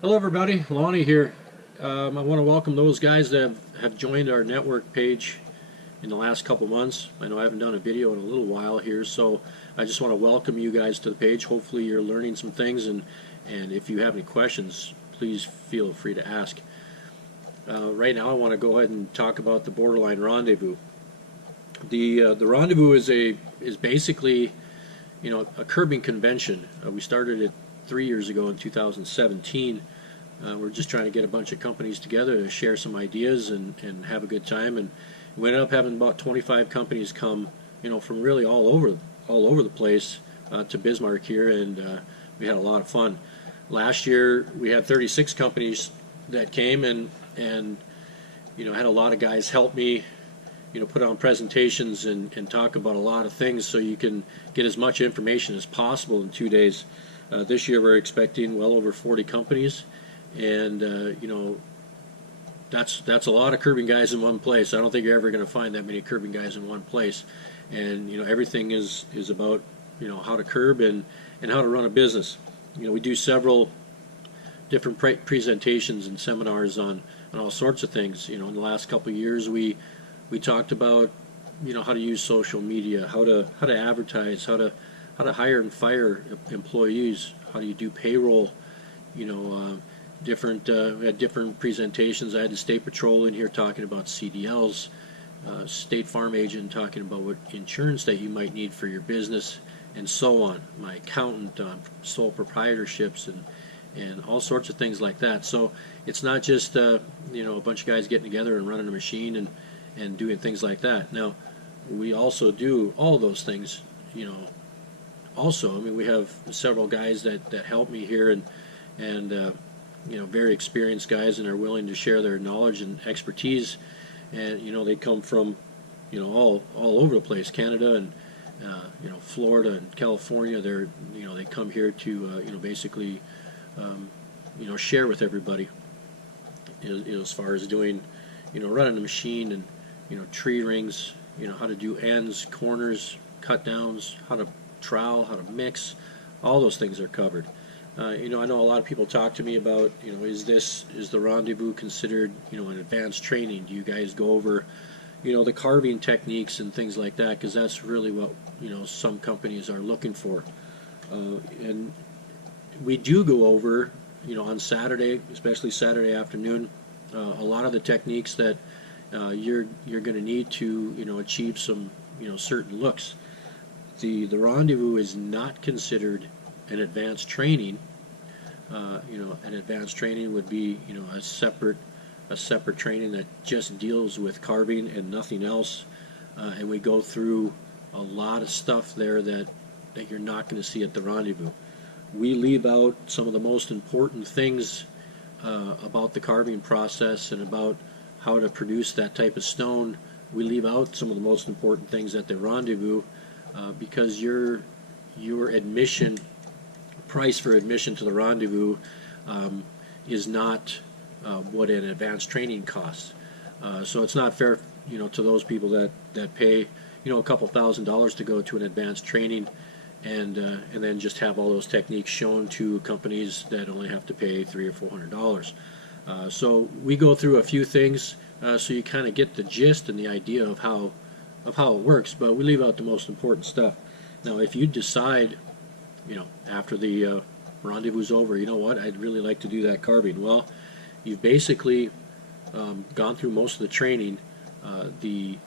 Hello everybody, Lonnie here. I want to welcome those guys that have joined our network page in the last couple months. I know I haven't done a video in a little while here, so I just want to welcome you guys to the page. Hopefully you're learning some things, and if you have any questions, please feel free to ask. Right now I want to go ahead and talk about the Borderline Rendezvous. The Rendezvous is basically, a curbing convention. We started it 3 years ago in 2017. We're just trying to get a bunch of companies together to share some ideas and have a good time. And we ended up having about 25 companies come, from really all over the place to Bismarck here, and we had a lot of fun. Last year we had 36 companies that came, and had a lot of guys help me, put on presentations and talk about a lot of things so you can get as much information as possible in 2 days. This year we're expecting well over 40 companies, and that's a lot of curbing guys in one place. I don't think you're ever going to find that many curbing guys in one place. And everything is about how to curb and how to run a business. We do several different presentations and seminars on all sorts of things. In the last couple of years we talked about how to use social media, how to advertise, how to hire and fire employees, how do you do payroll. We had different presentations. I had the State Patrol in here talking about CDLs, State Farm agent talking about what insurance that you might need for your business, and so on. My accountant on sole proprietorships and all sorts of things like that. So it's not just a bunch of guys getting together and running a machine and doing things like that. Now we also do all those things. Also, we have several guys that help me here, and very experienced guys, and are willing to share their knowledge and expertise. And they come from all over the place, Canada and Florida and California. They come here to basically share with everybody as far as doing running a machine, and tree rings, how to do ends, corners, cut downs, how to trowel, how to mix. All those things are covered. I know a lot of people talk to me about, is the Rendezvous considered, an advanced training? Do you guys go over, the carving techniques and things like that? Because that's really what, some companies are looking for. And we do go over, on Saturday, especially Saturday afternoon, a lot of the techniques that you're going to need to, achieve some, certain looks. The Rendezvous is not considered an advanced training. An advanced training would be a separate training that just deals with carving and nothing else. And we go through a lot of stuff there that you're not going to see at the Rendezvous. We leave out some of the most important things about the carving process and about how to produce that type of stone. We leave out some of the most important things at the Rendezvous because your admission price for admission to the Rendezvous is not what an advanced training costs. So it's not fair, to those people that pay, a couple $1,000s to go to an advanced training, and then just have all those techniques shown to companies that only have to pay $300 or $400. So we go through a few things so you kind of get the gist and the idea of how it works, but we leave out the most important stuff. Now, if you decide, after the Rendezvous over, I'd really like to do that carving. Well, you've basically gone through most of the training. The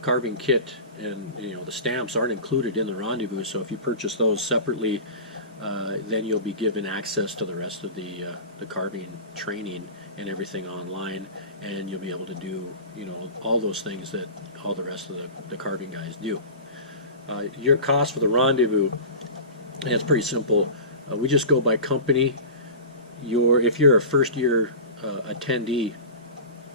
carving kit and the stamps aren't included in the Rendezvous, so if you purchase those separately, then you'll be given access to the rest of the carving training and everything online, and you'll be able to do all those things that all the rest of the carving guys do. Your cost for the Rendezvous, and it's pretty simple. We just go by company. If you're a first year attendee,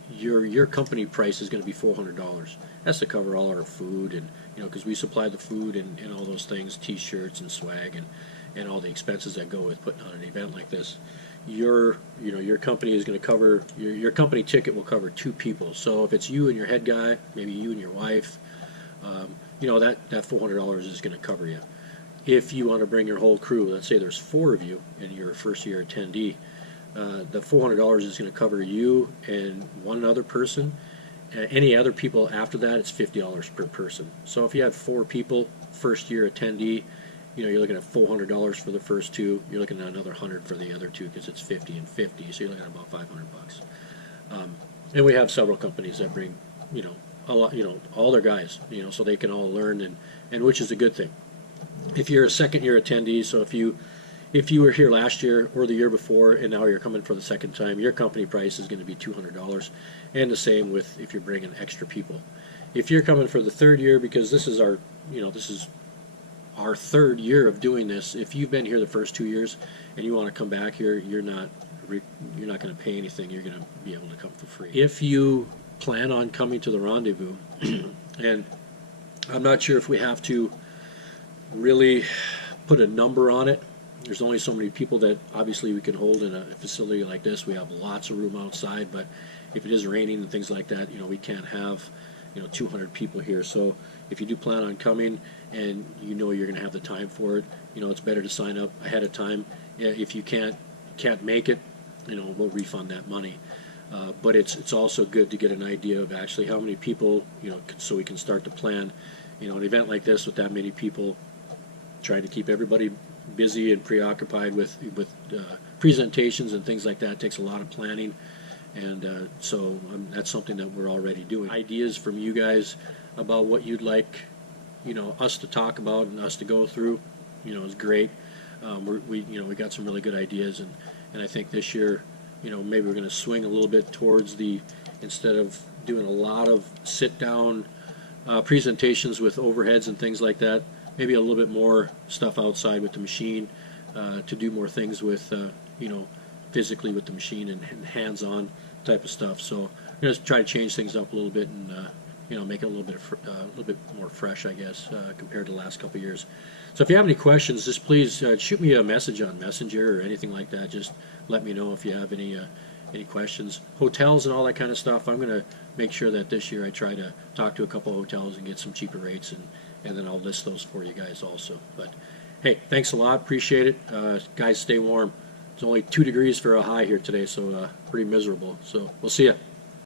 your company price is going to be $400. That's to cover all our food, and because we supply the food and all those things, T-shirts and swag and all the expenses that go with putting on an event like this. Your company is going to cover your company ticket will cover 2 people. So if it's you and your head guy, maybe you and your wife, that $400 is going to cover you. If you want to bring your whole crew, let's say there's 4 of you and you're a first year attendee, the $400 is going to cover you and one other person. Any other people after that, it's $50 per person. So if you have 4 people, first year attendee, you're looking at $400 for the first 2. You're looking at another 100 for the other 2 because it's 50 and 50. So you're looking at about $500. And we have several companies that bring, a lot, all their guys, so they can all learn, and which is a good thing. If you're a second year attendee, so if you were here last year or the year before and now you're coming for the second time, your company price is going to be $200, and the same with if you're bringing extra people. If you're coming for the third year, because this is our third year of doing this, if you've been here the first 2 years and you want to come back here, you're not going to pay anything. You're going to be able to come for free. If you plan on coming to the Rendezvous, and I'm not sure if we have to really put a number on it. There's only so many people that obviously we can hold in a facility like this. We have lots of room outside, but if it is raining and things like that, we can't have 200 people here. So if you do plan on coming and you're going to have the time for it, it's better to sign up ahead of time. If you can't make it, we'll refund that money. But it's also good to get an idea of actually how many people, so we can start to plan. An event like this with that many people, trying to keep everybody busy and preoccupied with presentations and things like that takes a lot of planning, and so that's something that we're already doing. Ideas from you guys about what you'd like us to talk about and us to go through is great. We got some really good ideas, and I think this year maybe we're going to swing a little bit towards instead of doing a lot of sit down presentations with overheads and things like that, maybe a little bit more stuff outside with the machine, to do more things with, physically with the machine and hands-on type of stuff. So we're going to try to change things up a little bit and, make it a little bit more fresh, I guess, compared to the last couple of years. So if you have any questions, just please shoot me a message on Messenger or anything like that. Just let me know if you have any questions. Hotels and all that kind of stuff, I'm going to make sure that this year I try to talk to a couple of hotels and get some cheaper rates, and then I'll list those for you guys also. But hey, thanks a lot, appreciate it. Guys, stay warm. It's only 2 degrees for a high here today, so pretty miserable. So we'll see you.